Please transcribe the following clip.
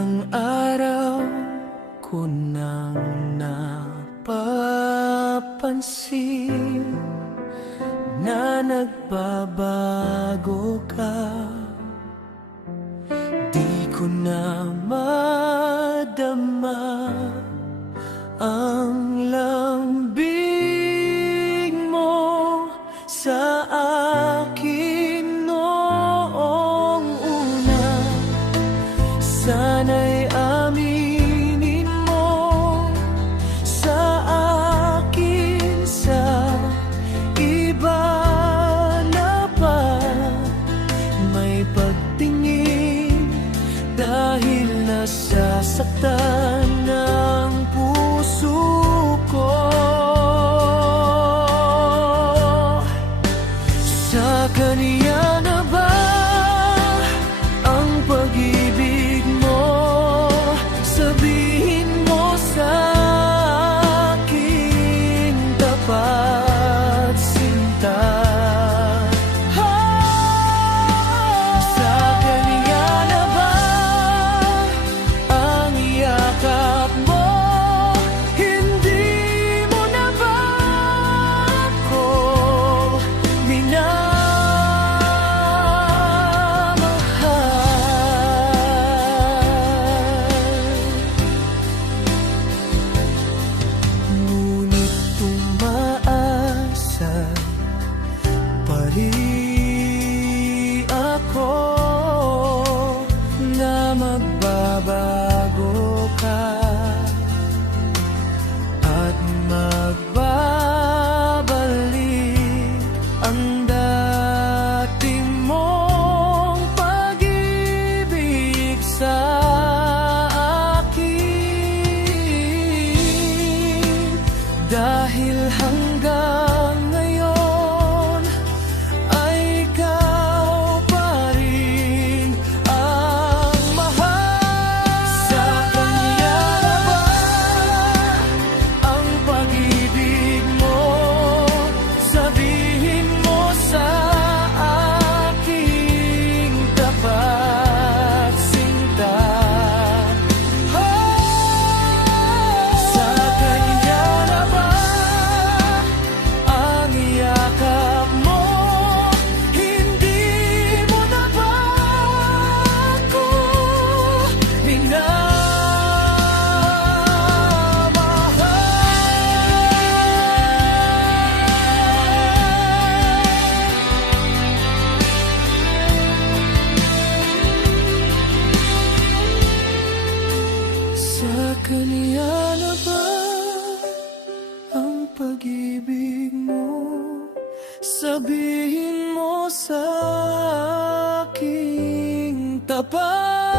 Ilang araw ko nang napapansin na nagbabago ka. Di ko na madama ang lambing mo sa akin noong una. Sana'y aminin mo sa akin sa iba na ba may pagtingin dahil nasasaktan ng puso ko. Sa kanya na ba ang pag-ibig mo? Sabihin mo sa akin tapat sinta. Sa kanya na ba ang yakap mo? Hindi mo na ba ako ngunit tumaasa pa rin ako na magbabago ka at magbabalik ang dating mong pag-ibig sa akin. Dahil hanggang ngayon ay ikaw pa rin ang mahal. Sa kanya na ba ang pag-ibig mo? Sabihin mo sa aking tapat sinta. Sa kanya na ba ang yakap mo? Hindi mo na ba ako minamahal? Sa kanya na ba ang pag-ibig mo? Sabihin mo sa aking tapat